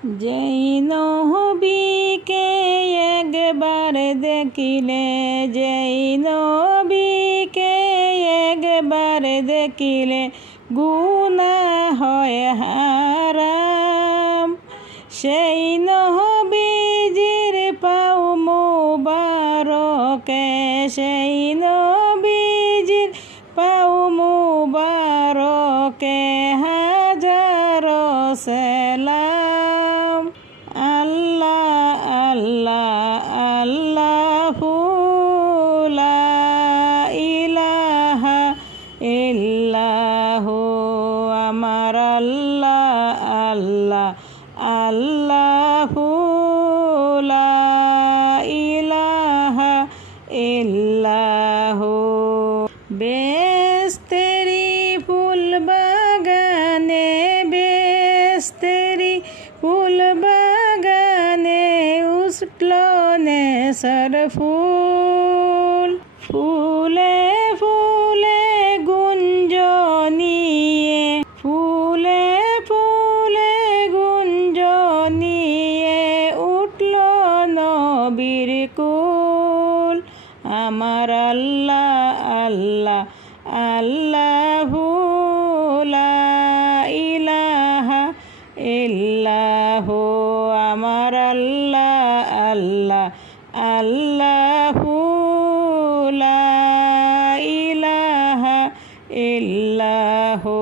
যেই নবীকে একবার দেখিলে, যেই নবীকে একবার দেখিলে গুনাহ হয় হারাম। সেই নবীজির পাও মুবারকে, সেই নবীজির পাও মুবারকে হাজারো সালাম। আল্লাহ আল্লাহ আল্লাহু লা ইলাহা ইল্লাহু, আমার আল্লাহ আল্লাহ আল্লাহু লা ইলাহা ইল্লাহু। বেস্তেরি ফুল বাগানে, বেস্তেরি ফুল বাগানে উঠল নেশার ফুল। ফুলে ফুলে গুঞ্জনিয়ে, ফুলে ফুলে গুঞ্জনিয়ে উঠল নবীর কুল। আমার আল্লাহ আল্লাহ আল্লাহু লা ইলাহা ইল্লাহু, আমার আল্লাহ আল্লাহ আল্লাহু লা ইলাহা ইল্লাহু।